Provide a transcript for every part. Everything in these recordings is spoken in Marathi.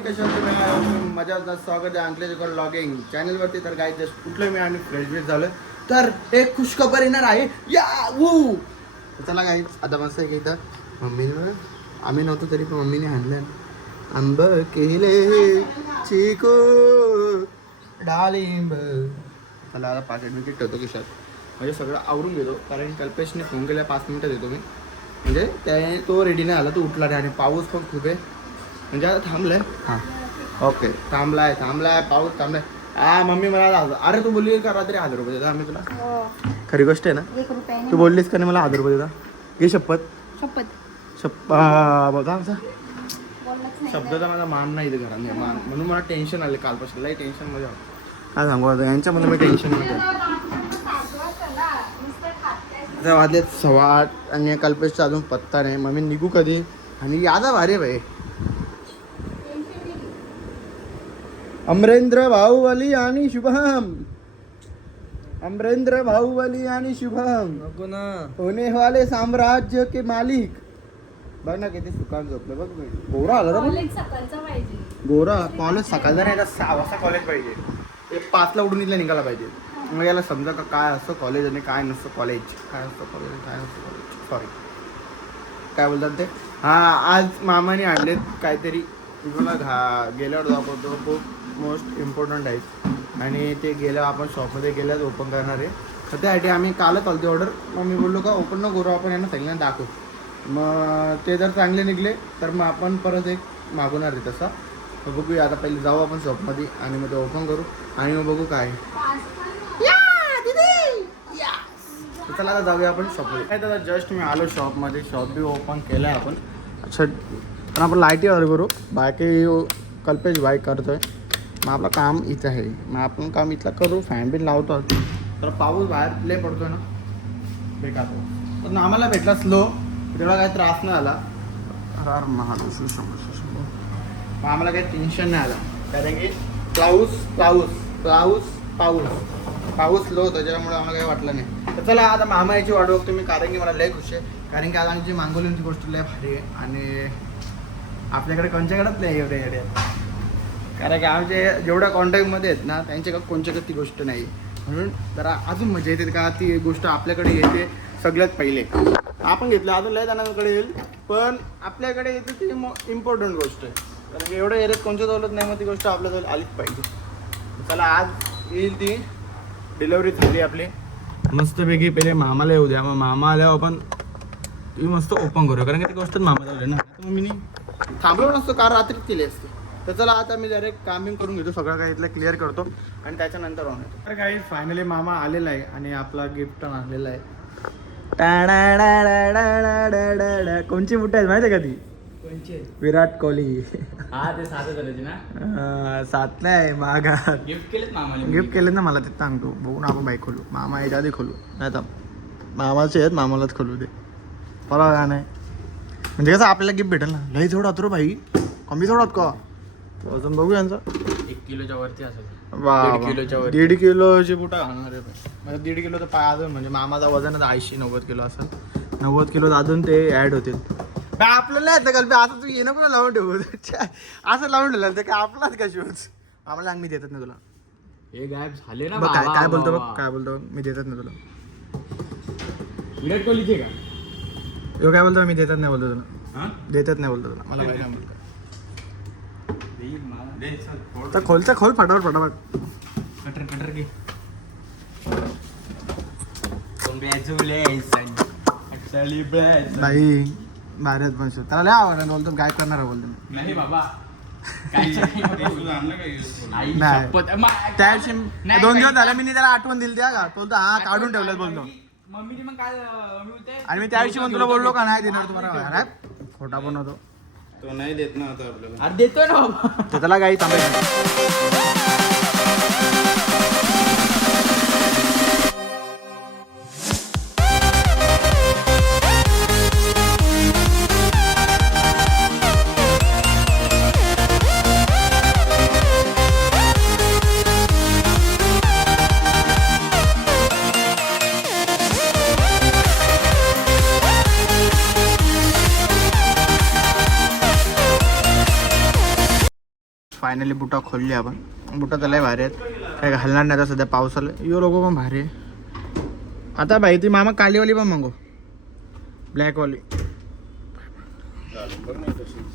मंडळी, कशा आहात तुम्ही? मजात स्वागत आहे अंकलेश्वर लॉगिंग चॅनलवरती. तर काय जस्ट कुठलं मी आणि फ्रेश झालं तर एक खुशखबर येणार आहे या वू. चला काय आता मस्त आहे की इथं मम्मीनं आम्ही नव्हतो तरी पण मम्मीने आणलं आंब केले चिकू डाळिंब. चला आता 5 मिनिट ठेवतो खिशात म्हणजे सगळं आवरून घेतो, कारण कल्पेशने फोन केला 5 मिनिटं देतो मी, म्हणजे त्याने तो रेडी नाही आला, तो उठला नाही आणि पाऊस पण खूप आहे म्हणजे आता थांबलाय. हां ओके, थांबलाय पाऊस थांबलाय. मम्मी मला अरे तू बोलली का रात्री 1000 रुपये देता आम्ही तुला? खरी गोष्ट आहे ना? 1 रुपया तू बोललीस का नाही मला 1000 रुपये देता? घे शपथ. बघा आमचा शब्दाचा माझा मान नाही इथे घरात मान, म्हणून मला टेन्शन आले कालपासून. लई टेन्शन मध्ये काय सांगू आता यांच्यामध्ये मी टेन्शन मध्ये. आता वाजले 8:15 आणि कल्पेशचा अजून पत्ता नाही. मम्मी निघू कधी आणि यादा भारी भाई. अमरेंद्र बाहुबली आणि शुभम, अमरेंद्र बाहुबली आणि शुभम नको ना होने वाले साम्राज्य के मालिक. बघ ना किती सुकान झोपलं बघ. गोरा आला ना गोरा. कॉलेज सकाळचा नाही, 6 वाजता कॉलेज पाहिजे. 5ला उठून इथला निघाला पाहिजे. मग याला समजा का काय असतं कॉलेज आणि काय नसतं कॉलेज, काय असतं कॉलेज काय नसतं कॉलेज. सॉरी काय बोलतात ते. आज मामाने आणलेत काहीतरी, तुम्हाला गेल्यावर दाखवतो. खूप मोस्ट इम्पॉर्टंट आहे आणि ते गेल्यावर आपण शॉपमध्ये गेल्यावर ओपन करणार आहे. तर त्यासाठी आम्ही कालच चालते ऑर्डर. मग मी बोललो का ओपन न करू, आपण यांना सगळ्यांना दाखवू. मग ते जर चांगले निघले तर मग आपण परत एक मागवणार आहे तसा. तर बघूया आता, पहिले जाऊ आपण शॉपमध्ये आणि मग ते ओपन करू आणि मग बघू काय. चला आता जाऊया आपण शॉपमध्ये. काय तर जस्ट मी आलो शॉपमध्ये, शॉप बी ओपन केलं आहे आपण. अच्छा पण आपण लाईटी ऑर्डर करू, बाकी कल्पेश बाईक करतोय. मग आपलं काम इथं आहे, मग आपण काम इथलं करू. फॅन बिन लावतो. तर पाऊस बाहेर प्ले पडतोय ना बेकार. पण आम्हाला भेटला स्लो, तेवढा काही त्रास नाही आला. मग आम्हाला काही टेन्शन नाही आलं, कारण की पाऊस लो होता, त्याच्यामुळे आम्हाला काही वाटलं नाही. तर चला आता मामा याची वाट बघतो मी, कारण की मला लय खुश आहे. कारण की आता आमची मागवलीची गोष्ट लय भारी आहे आणि आपल्याकडे कोणच्याकडेच नाही एवढे एवढे. कारण की आमचे जेवढ्या कॉन्टॅक्टमध्ये आहेत ना त्यांच्याकडे कोणच्याकडे ती गोष्ट नाही, म्हणून जरा अजून मजा येते का ती गोष्ट आपल्याकडे येते सगळ्यात पहिले. आपण घेतलं अजून लय जणांकडे येईल, पण आपल्याकडे येते ती इम्पॉर्टंट गोष्ट आहे. कारण की एवढं एरियात कोणच्या दौलत नाही, मग ती गोष्ट आपल्याजवळ आलीच पाहिजे. चला आज येईल ती डिलेवरी झाली आपली मस्तपैकी. पहिले मामाला येऊ द्या, मग मामा आल्यावर आपण ती मस्त ओपन करूया, कारण की ती गोष्ट मामा झाली ना. मग मी थांबलो नसतो, कार रात्रीच केली असते. तर चला आता मी डायरेक्ट कामिंग करून घेतो, सगळं काही इथलं क्लिअर करतो आणि त्याच्यानंतर ऑन येतो. तर काही फायनली मामा आलेला आहे आणि आपला गिफ्ट आणलेला आहे. कोणची बुट आहेत माहिती आहे का ती? विराट कोहली. ते 7,000 ना. 7 नाही मागा गिफ्ट केलेत मामाने. गिफ्ट केले ना मला, ते सांगतो बघून आपण बाईक खोलू. मामा याच्या आधी खोलू, नाही तर मामाचे आहेत मामालाच खोलू दे. बरोबर का नाही? म्हणजे कसं आपल्याला गिफ्ट भेटेल ना. लई थोडा तो भाई, कमी थोडात का वजन बघू यांचा. 1 किलोच्या वरती असेल. 1.5 किलोच्या वर. 1.5 किलोची बुटा घालणार आहे. म्हणजे 1.5 किलो तर पाय अजून, म्हणजे मामाचा वजन 80-90 किलो असेल. 90 किलो अजून ते ॲड होतील. आपल्याला येतं कल्पे, आता तू ये नको लावून ठेवू. असं लावून ठेवलं तर काय आपलाच का शूज आम्हाला मी देतात ना तुला. हे गायब झाले ना. बघ काय बोलतो बघ, काय बोलतो मी देतात ना तुला. विराट कोहलीचे का? यो काय बोलतो मी देतात नाही बोलतो तुला. देतात नाही बोलतो तुला, मला काय नाही बोलतो. तर खोलचा खोल फटाफट फटाफट. कटर घे. बाई भारत पण त्याला लय आवडलं बोलतो, गायब करणार बोलतो मी. नाही बाबा. नाही त्या दिवशी 2 दिवस झाले मी त्याला आठवण दिली त्या का, बोलतो हा काढून ठेवलं बोलतो. मम्मीने मग काय बोलते. आणि मी त्या दिवशी पण तुला बोललो का नाही देणार तुम्हाला. खोटा पण होतो तो नाही देत ना आता आपल्याला. अरे देतोय ना बाबा. त्याला काही थांबायचं. फायनली बुटा खोलली आपण. बुटा तर लय भारी आहेत, काही घालणार नाही आता सध्या पावसाला. यो लोगो पण भारी आहे. आता भाई ती मामा कालीवाली पण मागो, ब्लॅकवाली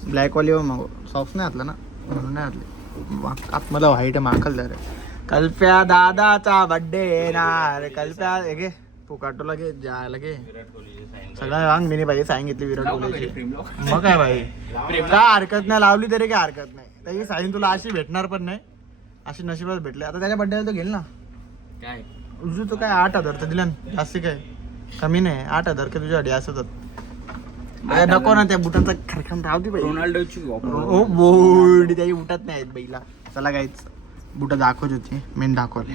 ब्लॅकवाली पण मागो. सॉक्स नाही घातला ना म्हणून नाही घातली. आतमध्ये व्हाईट आहे, माखल जर कल्प्या दादाचा बड्डे येणार. कल्प्या हे घे तू काटोला घे, जायला घे सगळं वांग मी पाहिजे सांगितली विराट कोहलीची. मग काय भाई काय हरकत नाही, लावली तरी काय हरकत नाही. त्याची साईन तुला अशी भेटणार पण नाही, अशी नशिबात भेटले. आता त्याच्या बड्डेला तो घेईल ना काय तुझं तो काय 8,000 तर दिला ना, जास्ती काय कमी नाही. 8,000 का तुझ्यासाठी असं तर नको ना त्या बुटांचा खरखम राहते बाई. रोनाल्डोची हो बोर्ड त्याची बुटात नाही आहेत बाईला. चला काहीच बुटं दाखवत होती, मेन दाखवले.